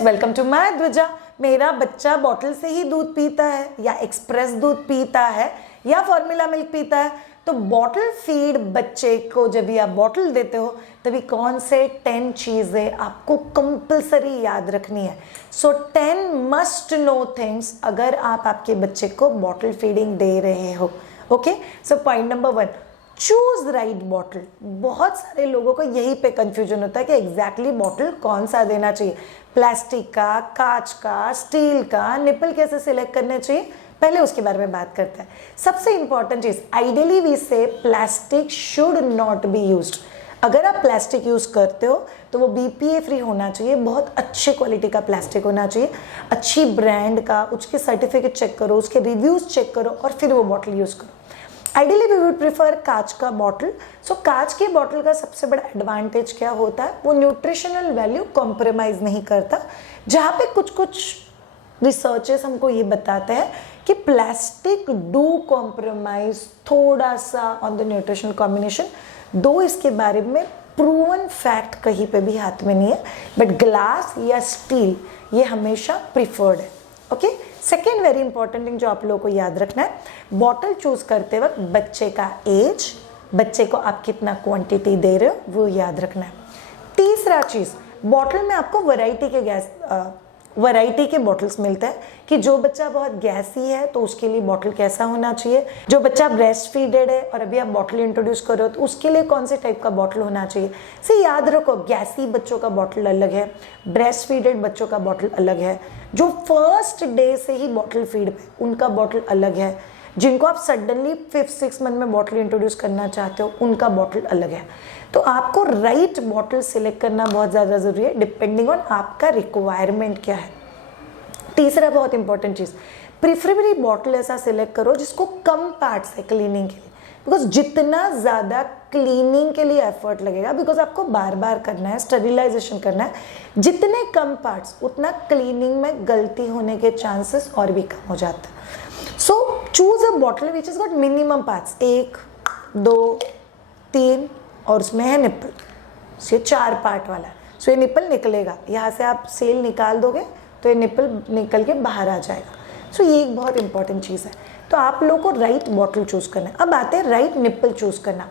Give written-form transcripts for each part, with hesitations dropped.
Friends, welcome to my ध्वजा। मेरा बच्चा बॉटल से ही दूध पीता है या एक्सप्रेस दूध पीता है या फॉर्मूला मिल्क पीता है, तो बॉटल फीड बच्चे को जब भी आप बॉटल देते हो तभी कौन से 10 चीजें आपको कंपल्सरी याद रखनी है। सो 10 मस्ट नो थिंग्स अगर आप आपके बच्चे को बॉटल फीडिंग दे रहे हो। Okay, so point number 1, choose right bottle. बहुत सारे लोगों को यही पे कंफ्यूजन होता है कि एग्जैक्टली बॉटल कौन सा देना चाहिए, प्लास्टिक का, कांच का, स्टील का, निपल कैसे सिलेक्ट करने चाहिए, पहले उसके बारे में बात करते हैं। सबसे इंपॉर्टेंट चीज, आइडियली वी से plastic should not be used. अगर आप प्लास्टिक यूज करते हो तो वो BPA फ्री होना चाहिए, बहुत अच्छी क्वालिटी का प्लास्टिक होना चाहिए, अच्छी ब्रांड का, उसके सर्टिफिकेट चेक करो, उसके रिव्यूज चेक करो और फिर वो बॉटल यूज करो। आइडियली वी वुड प्रिफर कांच का बॉटल। सो कांच के बॉटल का सबसे बड़ा एडवांटेज क्या होता है, वो न्यूट्रिशनल वैल्यू कॉम्प्रोमाइज नहीं करता। जहाँ पे कुछ कुछ रिसर्चेस हमको ये बताते हैं कि प्लास्टिक डू कॉम्प्रोमाइज थोड़ा सा ऑन द न्यूट्रिशनल कॉम्बिनेशन, दो इसके बारे में प्रूवन फैक्ट कहीं पे भी हाथ में नहीं है, बट ग्लास या स्टील ये हमेशा प्रिफर्ड है। Okay, second very important thing जो आप लोगों को याद रखना है, बॉटल चूज करते वक्त बच्चे का एज, बच्चे को आप कितना क्वांटिटी दे रहे हो वो याद रखना है। तीसरा चीज, बॉटल में आपको वैरायटी के बॉटल्स मिलते हैं कि जो बच्चा बहुत गैसी है तो उसके लिए बॉटल कैसा होना चाहिए, जो बच्चा ब्रेस्ट फीडेड है और अभी आप बॉटल इंट्रोड्यूस करो तो उसके लिए कौन से टाइप का बॉटल होना चाहिए। से याद रखो, गैसी बच्चों का बॉटल अलग है, ब्रेस्ट फीडेड बच्चों का बॉटल अलग है, जो फर्स्ट डे से ही बॉटल फीड पे उनका बॉटल अलग है, जिनको आप सडनली 5-6 मंथ में बॉटल इंट्रोड्यूस करना चाहते हो उनका बॉटल अलग है। तो आपको राइट बॉटल सिलेक्ट करना बहुत ज़्यादा ज़रूरी है, डिपेंडिंग ऑन आपका रिक्वायरमेंट क्या है। तीसरा बहुत इंपॉर्टेंट चीज़, प्रिफरेबली बॉटल ऐसा सिलेक्ट करो जिसको कम पार्ट्स है क्लीनिंग के लिए, बिकॉज जितना ज़्यादा क्लीनिंग के लिए एफर्ट लगेगा, बिकॉज आपको बार बार करना है, स्टरिलाइजेशन करना है, जितने कम पार्ट्स उतना क्लीनिंग में गलती होने के चांसेस और भी कम हो जाता है। So choose a bottle which is got minimum parts, 1, 2, 3 और उसमें है निप्पल, ये 4 पार्ट वाला है। सो ये निप्पल निकलेगा, यहाँ से आप सेल निकाल दोगे तो ये निप्पल निकल के बाहर आ जाएगा। सो ये एक बहुत इंपॉर्टेंट चीज़ है। तो आप लोगों को राइट बॉटल चूज करना है। अब आते हैं राइट निप्पल चूज करना।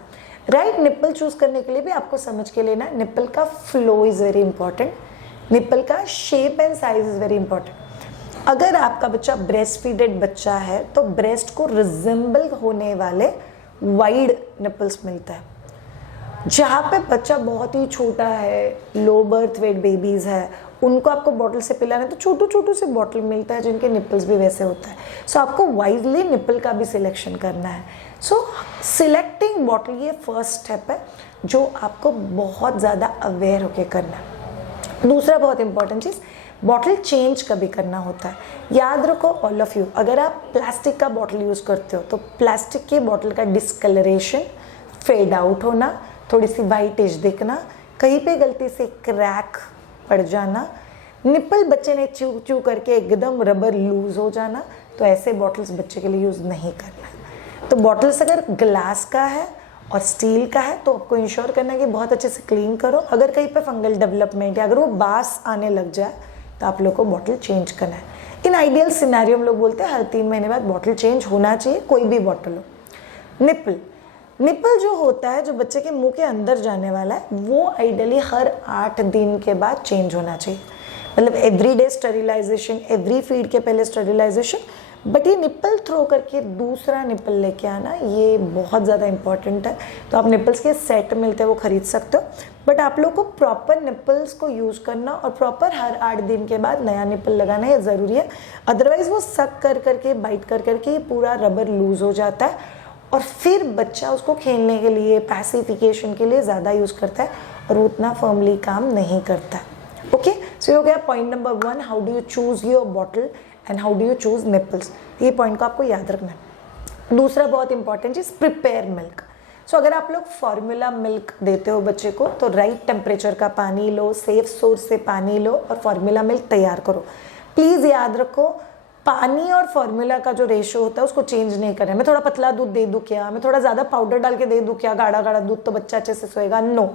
राइट निप्पल चूज करने के लिए भी आपको समझ के लेना है, निप्पल का flow is very important, nipple का shape and size is very important. अगर आपका बच्चा ब्रेस्ट फीडेड बच्चा है तो ब्रेस्ट को रिजेंबल होने वाले वाइड निप्पल्स मिलता है। जहाँ पे बच्चा बहुत ही छोटा है, लो बर्थ वेट बेबीज है, उनको आपको बॉटल से पिलाना है तो छोटू छोटू से बॉटल मिलता है जिनके निप्पल्स भी वैसे होता है। सो आपको वाइजली निप्पल का भी सिलेक्शन करना है। सो सिलेक्टिंग बॉटल ये फर्स्ट स्टेप है जो आपको बहुत ज़्यादा अवेयर होकर करना है। दूसरा बहुत इंपॉर्टेंट चीज़, बॉटल चेंज कभी करना होता है। याद रखो ऑल ऑफ यू, अगर आप प्लास्टिक का बॉटल यूज़ करते हो तो प्लास्टिक के बॉटल का डिस्कलरेशन, फेड आउट होना, थोड़ी सी वाइटिश दिखना, कहीं पे गलती से क्रैक पड़ जाना, निप्पल बच्चे ने च्यू च्यू करके एकदम रबर लूज हो जाना, तो ऐसे बॉटल्स बच्चे के लिए यूज़ नहीं करना है। तो बॉटल्स अगर ग्लास का है और स्टील का है तो आपको इंश्योर करना है कि बहुत अच्छे से क्लीन करो। अगर कहीं पे फंगल डेवलपमेंट या अगर वो बास आने लग जाए तो आप लोग को बॉटल चेंज करना है। इन आइडियल सिनेरियो हम लोग बोलते हैं हर 3 महीने बाद बॉटल चेंज होना चाहिए, कोई भी बॉटल हो। निप्पल जो होता है, जो बच्चे के मुंह के अंदर जाने वाला है, वो आइडियली हर 8 दिन के बाद चेंज होना चाहिए। मतलब every day sterilisation, every feed के पहले स्टरिलाइजेशन, बट ये निप्पल थ्रो करके दूसरा निप्पल लेके आना ये बहुत ज़्यादा इंपॉर्टेंट है। तो आप निप्पल्स के सेट मिलते हैं वो खरीद सकते हो, बट आप लोग को प्रॉपर निप्पल्स को यूज़ करना और प्रॉपर हर 8 दिन के बाद नया निप्पल लगाना ये ज़रूरी है। अदरवाइज़ वो सक कर करके, बाइट कर करके पूरा रबर लूज हो जाता है और फिर बच्चा उसको खेलने के लिए, पैसिफिकेशन के लिए ज़्यादा यूज़ करता है और वो उतना फर्मली काम नहीं करता है। ओके, सो ये हो गया point number 1, how do you choose your bottle and how do you choose nipples. ये पॉइंट को आपको याद रखना है। दूसरा बहुत इंपॉर्टेंट चीज़, प्रिपेयर मिल्क। सो अगर आप लोग फॉर्मूला मिल्क देते हो बच्चे को तो राइट टेम्परेचर का पानी लो, सेफ सोर्स से पानी लो और फॉर्मूला मिल्क तैयार करो। प्लीज़ याद रखो, पानी और फॉर्मूला का जो रेशो होता है उसको चेंज नहीं करना है। मैं थोड़ा पतला दूध दे दूँ क्या, मैं थोड़ा ज़्यादा पाउडर डाल के दे दूँ क्या, गाढ़ा गाढ़ा दूध तो बच्चा अच्छे से सोएगा, नो।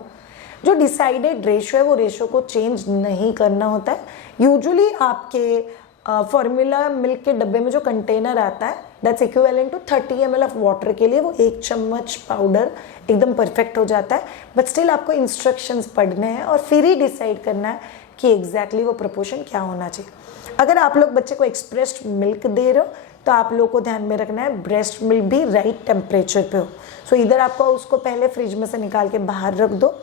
जो डिसाइडेड रेशो है वो रेशो को चेंज नहीं करना होता है। यूजुअली आपके फॉर्मूला मिल्क के डब्बे में जो कंटेनर आता है that's equivalent to 30 ml of water के लिए वो 1 चम्मच पाउडर एकदम परफेक्ट हो जाता है। बट स्टिल आपको इंस्ट्रक्शंस पढ़ने हैं और फिर ही डिसाइड करना है कि एग्जैक्टली वो प्रोपोर्शन क्या होना चाहिए। अगर आप लोग बच्चे को एक्सप्रेस्ड मिल्क दे रहे हो तो आप लोगों को ध्यान में रखना है ब्रेस्ट मिल्क भी राइट टेम्परेचर पे हो। सो इधर आपको उसको पहले फ्रिज में से निकाल के बाहर रख दो,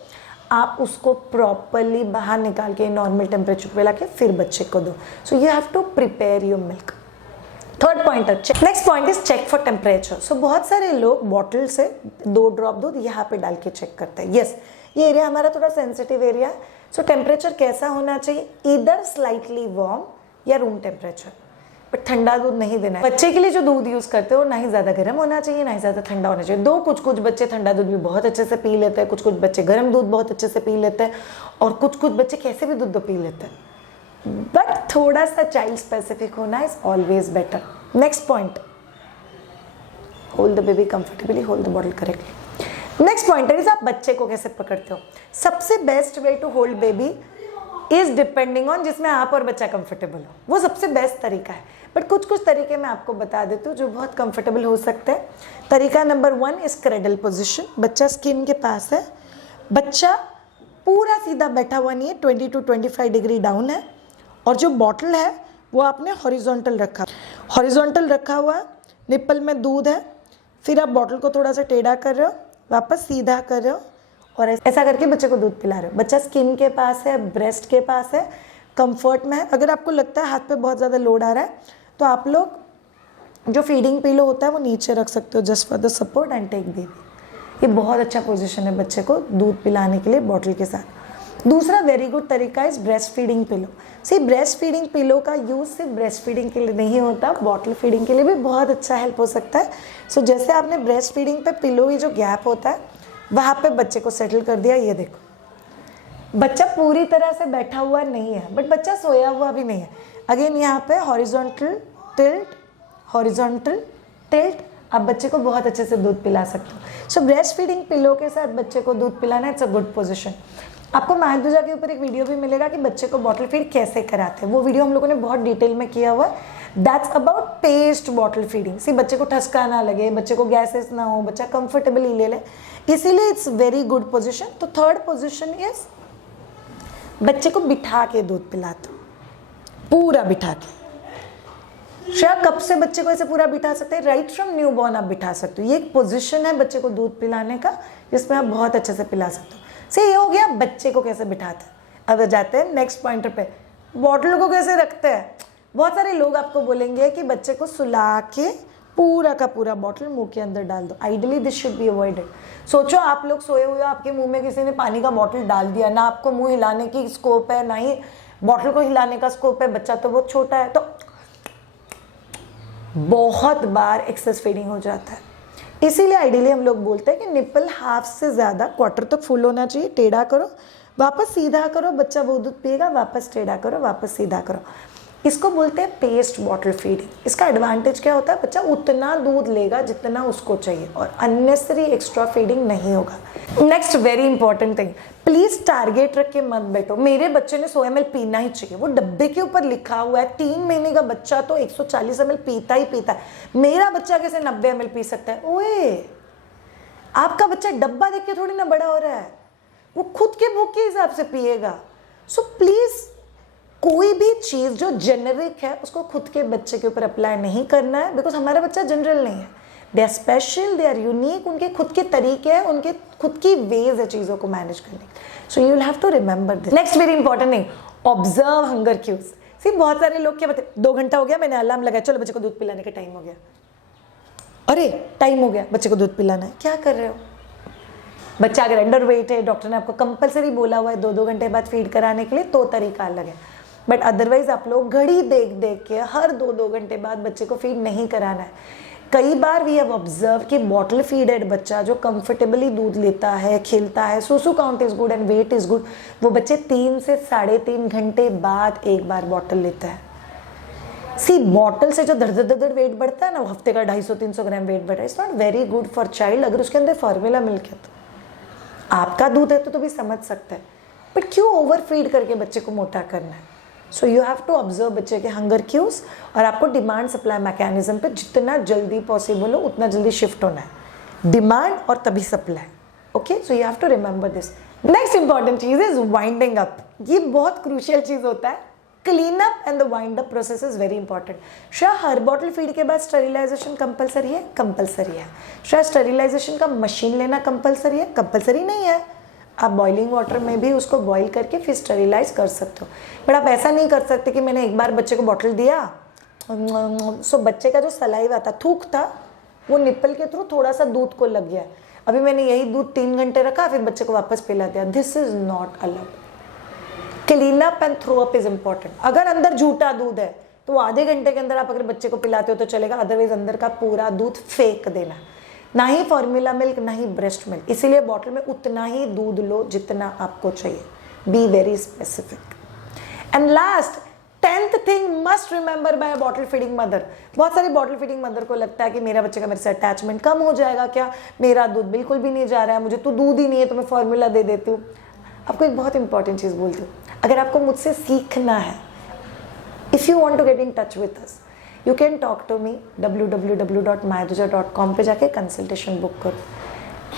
आप उसको प्रॉपरली बाहर निकाल के नॉर्मल टेम्परेचर पे ला के फिर बच्चे को दो। So you have to prepare your milk. Third point है next point is check for temperature. So बहुत सारे लोग बॉटल से 2 ड्रॉप दूध यहाँ पे डाल के चेक करते हैं। यस, ये एरिया हमारा थोड़ा सेंसिटिव एरिया है। सो टेम्परेचर कैसा होना चाहिए, इधर स्लाइटली वार्म या रूम टेम्परेचर, बट ठंडा दूध नहीं देना है। बच्चे के लिए जो दूध यूज करते हो ना ही ज्यादा गर्म होना चाहिए ना ही ज्यादा ठंडा होना चाहिए। दो कुछ बच्चे ठंडा दूध भी बहुत अच्छे से पी लेते हैं, कुछ बच्चे गर्म दूध बहुत अच्छे से पी लेते हैं और कुछ बच्चे कैसे भी दूध पी लेते हैं। बट थोड़ा सा चाइल्ड स्पेसिफिक होना is always better. Next point, hold the baby comfortably, hold the bottle correctly. Next point is आप बच्चे को कैसे पकड़ते हो। सबसे best way to hold baby is depending on जिसमें आप और बच्चा कंफर्टेबल हो, वो सबसे बेस्ट तरीका है। बट कुछ तरीके मैं आपको बता देती हूँ जो बहुत कंफर्टेबल हो सकते हैं। तरीका नंबर 1 इज क्रेडल पोजीशन। बच्चा स्किन के पास है, बच्चा पूरा सीधा बैठा हुआ नहीं है, 20 to 25 डिग्री डाउन है और जो बॉटल है वो आपने हॉरिजॉन्टल रखा, हॉरिजॉन्टल रखा हुआ, निप्पल में दूध है, फिर आप बॉटल को थोड़ा सा टेढ़ा कर रहे हो, वापस सीधा कर रहे हो और ऐसा करके बच्चे को दूध पिला रहे हो। बच्चा स्किन के पास है, ब्रेस्ट के पास है, कंफर्ट में है। अगर आपको लगता है हाथ पे बहुत ज़्यादा लोड आ रहा है तो आप लोग जो फीडिंग पिलो होता है वो नीचे रख सकते हो, just for the support and take baby. ये बहुत अच्छा पोजीशन है बच्चे को दूध पिलाने के लिए बॉटल के साथ। दूसरा वेरी गुड तरीका is breast feeding pillow. See breast feeding pillow का यूज़ सिर्फ ब्रेस्ट फीडिंग के लिए नहीं होता, बॉटल फीडिंग के लिए भी बहुत अच्छा हेल्प हो सकता है। सो जैसे आपने ब्रेस्ट फीडिंग पे पिलो ये जो गैप होता है वहाँ पे बच्चे को सेटल कर दिया। ये देखो बच्चा पूरी तरह से बैठा हुआ नहीं है बट बच्चा सोया हुआ भी नहीं है। अगेन यहाँ पे हॉरिजॉन्टल टिल्ट, हॉरिजॉन्टल टिल्ट, आप बच्चे को बहुत अच्छे से दूध पिला सकते हो। सो ब्रेस्ट फीडिंग पिलो के साथ बच्चे को दूध पिलाना इट्स अ गुड पोजीशन। आपको माहदूजा के ऊपर एक वीडियो भी मिलेगा कि बच्चे को बॉटल फीड कैसे कराते हैं, वो वीडियो हम लोगों ने बहुत डिटेल में किया हुआ है। That's about paced bottle feeding. See बच्चे को ठसका ना लगे, बच्चे को गैसेस ना हो, बच्चा कंफर्टेबली ले ले, इसीलिए इट्स वेरी गुड पोजीशन। तो थर्ड पोजीशन इज बच्चे को बिठा के दूध पिलाते हो, पूरा बिठा के। श्रेया कब से बच्चे को ऐसे पूरा बिठा सकते हैं, राइट फ्रॉम न्यू बॉर्न आप बिठा सकते हो। ये एक पोजीशन है बच्चे को दूध पिलाने का जिसमें आप बहुत अच्छे से पिला सकते हो। से ये हो गया बच्चे को कैसे बिठाते हैं। अब जाते हैं नेक्स्ट पॉइंट पे, बॉटल को कैसे रखते हैं। बहुत सारे लोग आपको बोलेंगे कि बच्चे को सुला के पूरा का पूरा बॉटल मुंह के अंदर डाल दो। Ideally this should be avoided. सोचो आप लोग सोए हुए हो, आपके मुंह में किसी ने पानी का बॉटल डाल दिया, ना आपको मुंह हिलाने की स्कोप है ना ही बॉटल को हिलाने का स्कोप है, बच्चा तो बहुत छोटा है, तो बहुत बार एक्सेस फीडिंग हो जाता है। इसीलिए आइडियली हम लोग बोलते हैं कि निप्पल हाफ से ज़्यादा क्वार्टर तक फुल होना चाहिए। टेढ़ा करो, वापस सीधा करो, बच्चा वो दूध पिएगा, वापस टेढ़ा करो, वापस सीधा करो। इसको बोलते हैं पेस्ट बॉटल फीडिंग। इसका एडवांटेज क्या होता है, बच्चा उतना दूध लेगा जितना उसको चाहिए और अननेसेसरी एक्स्ट्रा फीडिंग नहीं होगा। Next very important thing, please target रख के मत बैठो मेरे बच्चे ने 100 ml पीना ही चाहिए। वो डब्बे के ऊपर लिखा हुआ है 3 महीने का बच्चा तो 140 ml पीता ही पीता है, मेरा बच्चा कैसे 90 ml पी सकता है। ओए आपका बच्चा डब्बा देख के थोड़ी ना बड़ा हो रहा है, वो खुद के भूख के हिसाब से पिएगा। सो प्लीज कोई भी चीज़ जो जेनरिक है उसको खुद के बच्चे के ऊपर अप्लाई नहीं करना है, बिकॉज हमारा बच्चा जनरल नहीं है, they are special, they are unique, उनके खुद के तरीके हैं, उनके खुद की वेज है चीज़ों को मैनेज करने की। So you will have to remember this. Next very important thing, observe hunger cues. See बहुत सारे लोग क्या बताते, 2 घंटा हो गया, मैंने अलार्म लगाया, चलो बच्चे को दूध पिलाने का टाइम हो गया, अरे टाइम हो गया, बच्चे को दूध पिलाना है। क्या कर रहे हो? बच्चा अगर अंडर वेट है, डॉक्टर ने आपको कंपलसरी बोला हुआ है 2-2 घंटे बाद फीड कराने के लिए, तो तरीका अलग है। बट अदरवाइज आप लोग घड़ी देख देख के हर 2-2 घंटे बाद बच्चे को फीड नहीं कराना है। कई बार वी हैव ऑब्जर्व कि बॉटल फीडेड बच्चा जो कंफर्टेबली दूध लेता है, खेलता है, सूसू count is good and weight is good, वो बच्चे 3 से 3.5 घंटे बाद एक बार बॉटल लेता है। सी बॉटल से जो धड़ वेट बढ़ता है ना, वो हफ्ते का 250-300 ग्राम वेट बढ़ता है, it's not very good for child. अगर उसके अंदर फॉर्मूला मिल्क है तो आपका दूध है तो भी समझ सकते हैं, बट क्यों ओवर फीड करके बच्चे को मोटा करना है? So you have to observe बच्चे के हंगर क्यूज, और आपको डिमांड सप्लाई मैकेनिज्म पे जितना जल्दी पॉसिबल हो उतना जल्दी शिफ्ट होना है, डिमांड और तभी supply. Okay, so you have to remember this. Next important चीज इज वाइंडिंग अप। ये बहुत क्रूशियल चीज होता है। Clean up and the wind up process is very important. Shreya, हर बॉटल फीड के बाद स्टेरिलाइजेशन कंपलसरी है? कंपलसरी है। श्रेया, स्टेरिलाइजेशन का मशीन लेना कंपलसरी है? कंपलसरी नहीं है। आप बॉइलिंग वाटर में भी उसको बॉईल करके फिर स्टेरिलाइज कर सकते हो, बट आप ऐसा नहीं कर सकते कि मैंने एक बार बच्चे को बॉटल दिया, सो बच्चे का जो सलाइवा था, थूक था, वो निप्पल के थ्रू थोड़ा सा दूध को लग गया, अभी मैंने यही दूध 3 घंटे रखा, फिर बच्चे को वापस पिला दिया। This is not allowed. Clean up and throw up is important. अगर अंदर झूठा दूध है तो आधे घंटे के अंदर आप अगर बच्चे को पिलाते हो तो चलेगा, अदरवाइज अंदर का पूरा दूध फेंक देना। ना ही फॉर्मूला मिल्क, ना ही ब्रेस्ट मिल्क। इसीलिए बॉटल में उतना ही दूध लो जितना आपको चाहिए। Be very specific. And last 10th thing must remember by bottle feeding mother. बहुत सारी बॉटल फीडिंग मदर को लगता है कि मेरा बच्चे का मेरे से अटैचमेंट कम हो जाएगा क्या, मेरा दूध बिल्कुल भी नहीं जा रहा है, मुझे तो दूध ही नहीं है तो मैं फॉर्मूला दे देती हूँ। आपको एक बहुत इंपॉर्टेंट चीज़ बोलती हूँ, अगर आपको मुझसे सीखना है, if you want to get in touch with us, you can talk to me www.mayaduja.com पे जाके कंसल्टेशन बुक करो।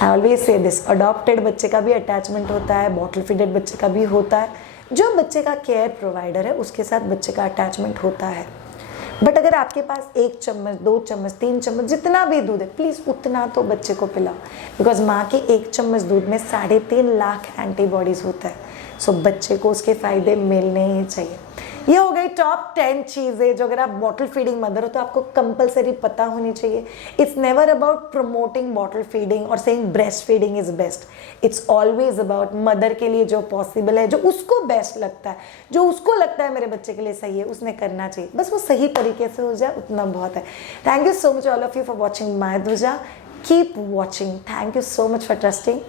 I always say this, adopted बच्चे का भी अटैचमेंट होता है, बॉटल फीडेड बच्चे का भी होता है। जो बच्चे का केयर प्रोवाइडर है उसके साथ बच्चे का अटैचमेंट होता है, बट अगर आपके पास 1 चम्मच 2 चम्मच 3 चम्मच जितना भी दूध है, प्लीज़ उतना तो बच्चे को पिलाओ, बिकॉज माँ के 1 चम्मच दूध में 3.5 लाख एंटीबॉडीज़ होता है। सो बच्चे को उसके फ़ायदे मिलने ही चाहिए। ये हो गई टॉप 10 चीज़ें जो अगर आप बॉटल फीडिंग मदर हो तो आपको कंपलसरी पता होनी चाहिए। It's never about promoting bottle feeding और saying breast feeding is best. It's always about mother के लिए जो पॉसिबल है, जो उसको बेस्ट लगता है, जो उसको लगता है मेरे बच्चे के लिए सही है, उसने करना चाहिए। बस वो सही तरीके से हो जाए उतना बहुत है। Thank you so much all of you for watching मायादुजा। Keep watching. Thank you so much for trusting.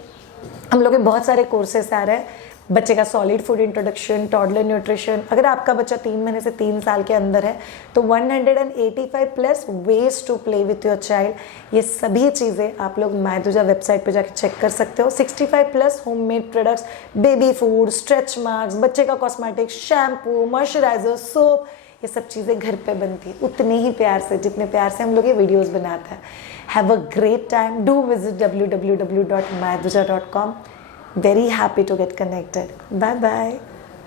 हम लोग के बहुत सारे कोर्सेस आ रहे हैं। बच्चे का solid food introduction, toddler nutrition. अगर आपका बच्चा 3 महीने से 3 साल के अंदर है तो 185 plus ways to play with your child. ये सभी चीज़ें आप लोग मायादुजा वेबसाइट पे जाके चेक कर सकते हो। 65 plus homemade products, baby food, stretch marks, बच्चे का कॉस्मेटिक्स, शैम्पू, मॉइस्चराइजर, सोप, ये सब चीज़ें घर पे बनती है उतने ही प्यार से जितने प्यार से हम लोग ये वीडियोज़ बनाते हैं। Have a great time. Do visit www.mayaduja.com. Very happy to get connected. Bye bye.